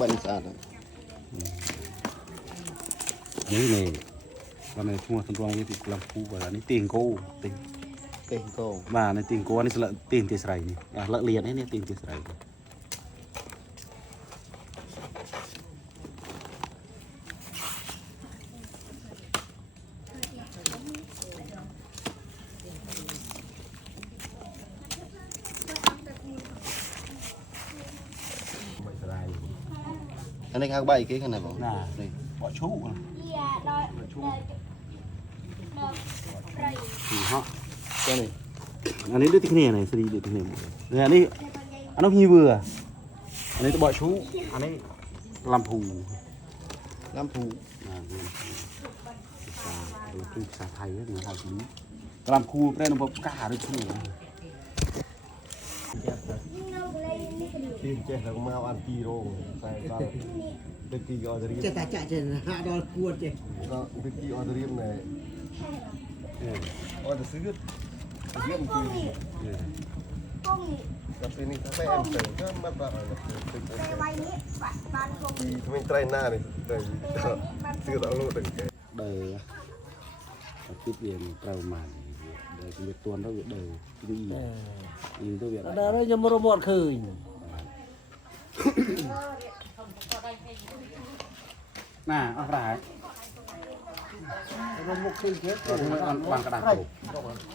Bánh sạt Đấy nàyวันนี้ทั่วทั้งรองนี่ติดลำพูว่านี่ตีนโก้ตีน Tên cô มาในตีนโก้นี่สละตีนที่ใส่นี่ละเลียดนี่ตีนที่ใส่ Anh ấy khang bay cái này bảo น่าเลยบ่ชู้สี่ห้อ Cái này อันนี้ด้วยที่นี่ไหนสรีด้วยที่นี่หมดเลยอันนี้อันนั้นพีเบื่ออันนี้ตัวบ่ชู้อันนี้ลำพู Lam phù ดูภาษาไทยนะภาษาจีนลำพูแปลว่าบ่กล้าด้วยชู้ Tìm chết là mau ăn kỳ rô Sai sao Bên kỳ order Chết ta chạy trên hạ đo cua chết. Đó, bên kỳ order này Order sứ gứt Gứt một kỳ Gặp cái này phải em tưởng các mắt vào là Thì mình trai na này Đây, chưa rõ lộ đừng cái đờiคิดเรียนเราใหม่เดี๋ยวจะตัวเราเดี๋ยวดีดีตัวเวียด Đó đấy nhưng mà robot khơi. น่าอะไร Robot khơi chết. เราที่มันวางกระดาษกบ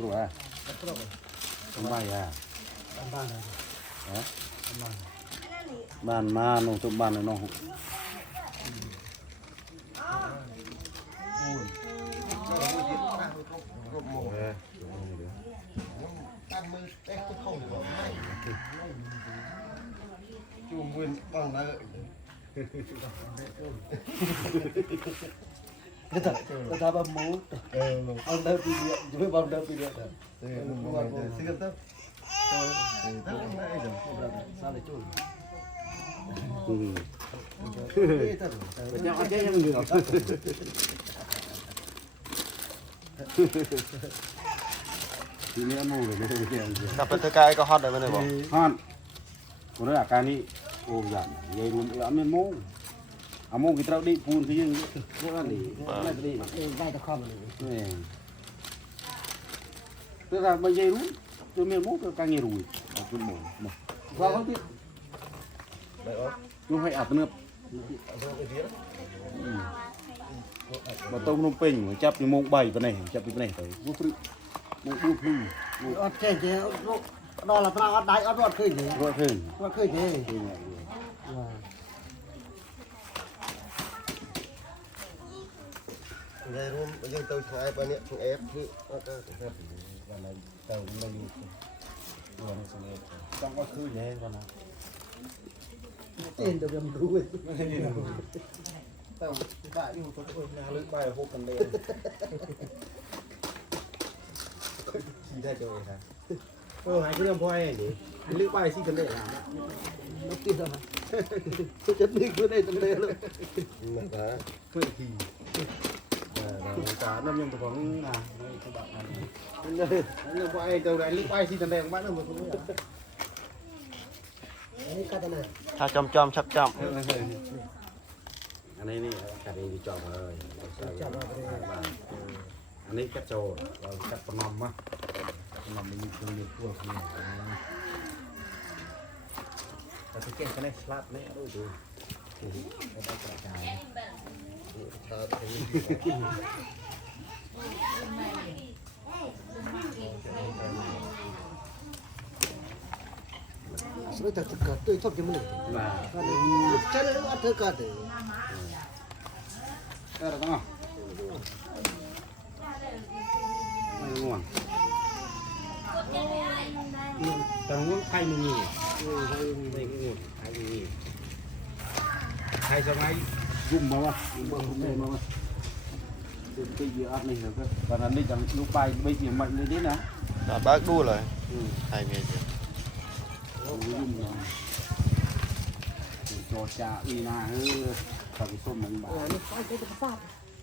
ตัวทำไมอ่ะบ้านมาน้องจุบ้านน้อง Chùm nguyên bằng là Cái thật, người ta bấm mũ. Ông đâu đi điện, chứ biết bấm đâu đi điện. Xin cảm ơn Sao lại chui? เป็นยังไงยังเหลือทีนี้มูเลยไม่ได้เรียน Cặp bên cái có hot đấy bên này bỏ ฮอนคนละการนี้โอ้ยยัยรวมเอาไม่มูเอามูกี่เท่าดิปูนคือยังพวกนั้นดิไม่ได้ Ê, vai tao không rồi. นี่แต่ถ้าไม่ยัยรู้ตัวเมียมูก็การยัยรู้เอาขึ้นหมดมาว่าเขาที่ Đấy đó ยูให้อัดเนื้อมาต้มนมเป่งจับที่โมงใบไปไหนจับที่ไปไหนไปวุ้ยโมงดูพึ่ง Ọt chết chứ, đó là tao ọt đáy, ọt khơi gì? รถขึ้น Ọt khơi gì? ในรูมยังเตาชายไปเนี่ยช่วงเอฟคือแล้วก็ครับวันนั้นเตาไม่อยู่ตัวนี้ช่วงเอฟ ต้องก็คือแย่กันนะ Tên được nhầm đuôi. เตาบ้าอยู่ตัวเองนะลึกไปพวกกันเลยขี่ได้เจอครับ hai cái đâm voi này để lưỡi bay xin cần để làm Nó kia rồi. Tôi chất đi cứ đây tầng đây luôn. Mặt đá phơi thì cả năm nhân của bóng là các bạn là voi tàu này lưỡi bay xin cần để bạn được một số Đấy, cái này. ถ้าจอมจอมชับจอม อันนี้นี่กัดเองจอมเลยอันนี้กัดโจเรากัดปนมมั้ยปนมมีคนเลี้ยงพวกนี้แต่ที่เก่งก็ได้สลัดเนี่ยดูดูได้กระจาย ชาตรงนี้ Tôi thật cả tôi thọc cho mình. มา Chắc là nó thật cả đấy. ได้หรอต้องไม่ง่วงแต่ง่วงใครมึงนี่ไม่ง่วงใครมึงนี่ใครจะไงยุ่มมาวะยุ่มมาวะเป็นปีเยอะนี่เหรอครับตอนนั้นนี่จังลูกไปไม่เสียมันเลยนี่นะ đã bác đu rồi hai miền chứ ยุ่มเนาะโจจ่าอีนาเฮ้ยตอนส้มมันบาท Nó phải cái pháp.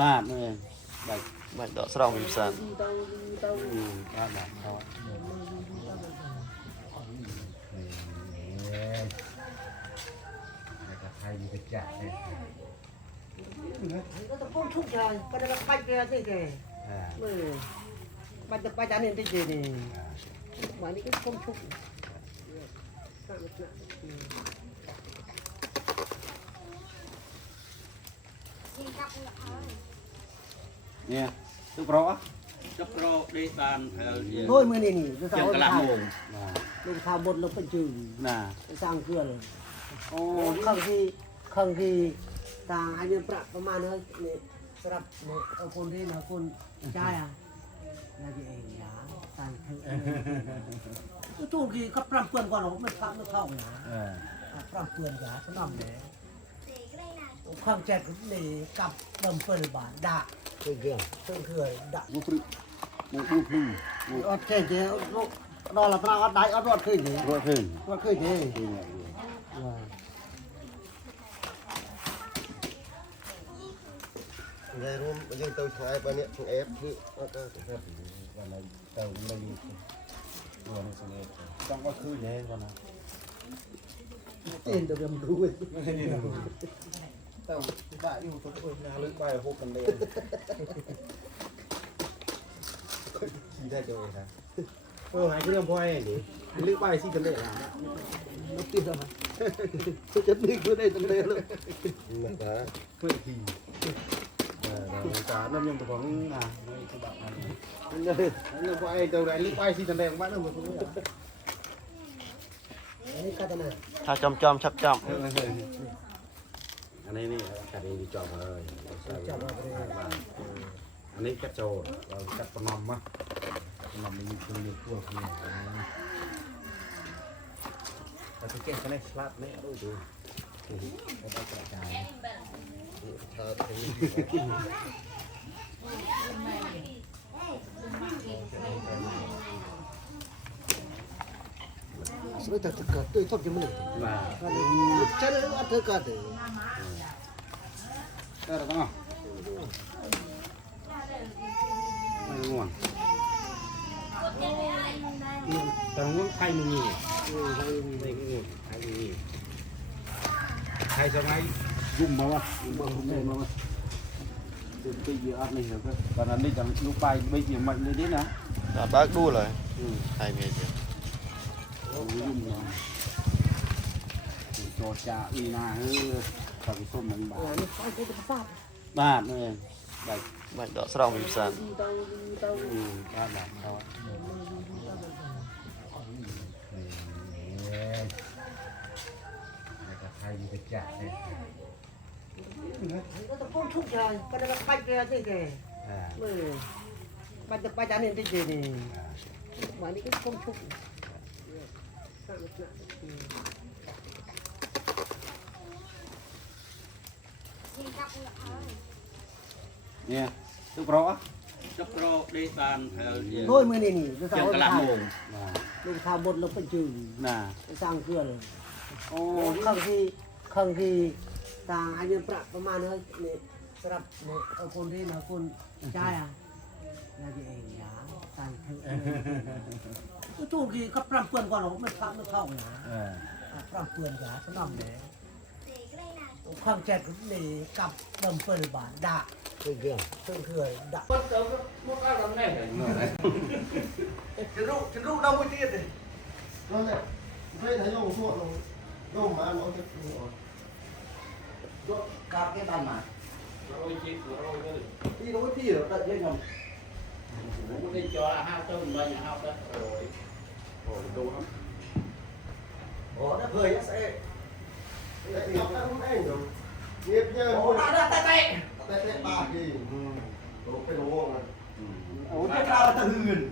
บาทเลยบาท mạnh đỏ sòng vì sàn บาทบาทเขา ไทย ยอยู่กับจักเนี่ย nó tập phong thúc trời cái đó là bạch ra thế kì bạch được bạch ra nên thế kì này mà những cái phong thúc เนี่ยตึกเพราะตึกเพราะได้ตามแถว thôi mới này nè nó จัง sao กะละโมง nó sao bột nó phân trừ น่ะ nó sang cửa rồi โอ้ không khi ta anh em bạcประมาณนั้นนี่สำหรับคนที่นะคนใช่อ่ะแล้วจะเองอย่าตายคือจู่กี่ก็ปรับเปลี่ยนก่อนเราไม่พักไม่เข้านะ ปรับเปลี่ยนอย่าสนอมเลยความแจกนี่กับดมเปิดบาทด่าคือเรื่องคือด่า บุฟรีบุฟรี อดแค่เจ้ารอละตราอดได้อดรอดขึ้นนี่ รถขึ้น รอดขึ้นนี่ ไงรู้ยังเตาชายไปเนี่ยของเอฟคือแล้วก็ครับ วันนั้นเต่าไม่อยู่ตัวนี้สมัยต้องก็คือเนี่ยวันนั้น เต้นเดี๋ยวมันรู้เว้ย เตาบ้าอยู่ตัวคนนาลึกไปพวกกันเลยขี่ได้เจอครับ หายเรื่องพ่อเองดิลึกไปสิกันเลยอ่ะ nó tin rồi mà chất đi cứ đây tận đây luôn นักนะ เพื่อทีตาน้ำยังตัวของอ่ะไม่สบายอันนี้เรื่องพ่อเองตัวไหนลึกไปสิกันเลยบ้านเราหมดเลย นี่ก็จะน่ะ ถ้าจอมชับจอม อันนี้นี่คดีจอบเลย จับมาไปเลย อันนี้กัดโจเรากัดปนมมั้ยปนมมีคือมีพวกนี้เราจะเก็บคะแนนสลัดเนี่ยดูดูเราต้องกระจาย ชาตรงนี้ Sebab tak tekat tu itu macam mana? มา Cara tu ada tekat tu. ได้หรือเปล่าไม่ง่วงแต่ง่วงไทยมึงนี่ไม่ง่วงไทยมึงนี่ไทยสมัยยุ่มมาวะยุ่มมาวะเป็นปีเยอะนี่เหรอตอนนั้นนี่จังลูกไปไม่เกี่ยวมันเลยนี่นะ đã bác đu rồi hai mẹ chứ ยุ่มเนาะโจจ่าอีนาเฮ้ยตังส้มมันบาท Ni kau tu tepat. บาทเลยบาท mạnh đỏ sòng vì sàn บาทบาทเขาไทยอยู่กับจักเนี่ย Nó tập phong thúc trời, cái đó là bạch ra thế kì. Bạch được bạch ra nên thế kì này. Mà những cái phong thúc. เนี่ยตึกเพราะตึกเพราะได้ตามแถว Thôi mới này nè, nó จัง sao กะละโมง nó sao bột nó phân trừ น่ะ nó sang cửa rồi. โอ้ không khi ta anh em bạcประมาณนั้นนี่สำหรับคนที่นะคนใช่อ่ะแล้วจะเองอย่าตายคือจู่กี่ก็ปรับเปลี่ยนก่อนเราไม่พักไม่เข้านะปรับเปลี่ยนอย่าสนอมเลยความแจกนี่กับดมเปิดบาทด่าคือเรื่องคือด่าฉันรู้เราไม่ตีเลย นั่นแหละเพื่อนให้โยงสวดลงโยงมาเราจะดูออก การแก้บ้านมา rồi chị rồi đó đi đâu có thi được tận đây nhầm muốn đi cho hao tôm mà nhà hao đó rồi rồi đồ lắm ủa nó cười nó sẽ Đấy, nó không anh đâu nghiệp nhờ ủa nó tay tay tay ba gì đồ cái đồ mà ủa cái nào là huyền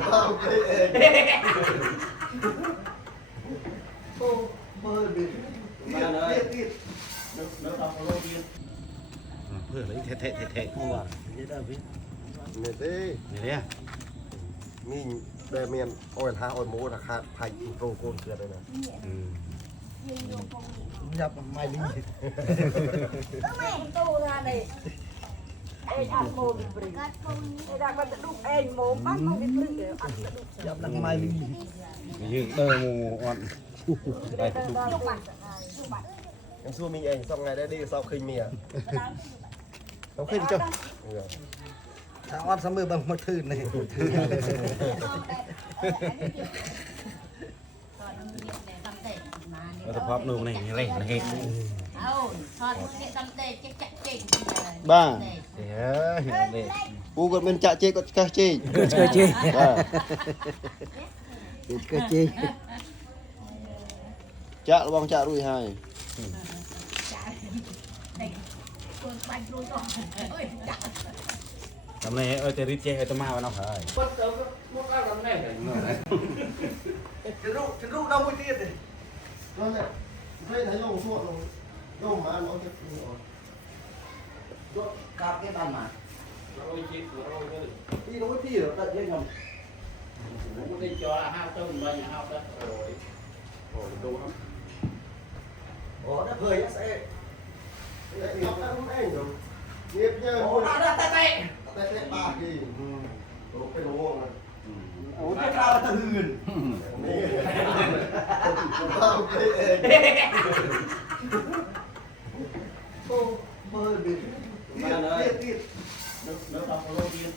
không cái ô mơ bị tiết nó đâu có lôi kia vừa lấy thế không vào vậy đó biết này thế này đấy นี่ได้เมียนอ้อยท้าอ้อยหมูราคาไผ่โปรโกนเกิดเลยนะ nhập mà mày đi Các mẹ tu ra đây. อันโมบิบริดักมันจะดุเองโมบ้านโมบิบริอันจะดุ จับดังไม้ลี ยืดเดินมูอ่อนไปทุก ยุบบัน ยังสู้มีเองxong ngày đấy đi sau khi mìa โอเคจ้ะทางวัดสมือบางมาทื่นนี่ เราจะพับนูนนี่เล่นนะเฮ้ย บ้า เดี๋ยวเล่น กูก็เป็นจะเจ๊ก็แค่เจ๊ เจอจี บ้า เจอจี จะระวังจะรุ่ยให้ ทำไงจะรีเจจะมาวันเอาเฮ้ย ฉันรู้เราไม่ตีเลย nó này đây thấy lông suốt lông lông mà nó cái กาบแค่บ้านมา เราไปจีบเราไปเลย พี่เราไม่ตีหรอกแต่ยังยัง ผมได้จอห้าต้นมาอย่างห้าต้นโอ้ยโอ้ดูครับ โอ้ได้เผยยังเซ่ Đấy, nó đã không anh rồi nghiệp nhờ โอ้ mua ได้แต่ tay ba gì đồ cái đồ này โอ้เจ้าเราตะหืน bao cái Ô, mơ đi. Mà ơi. Tiết. Nếu đọc vào lô tiên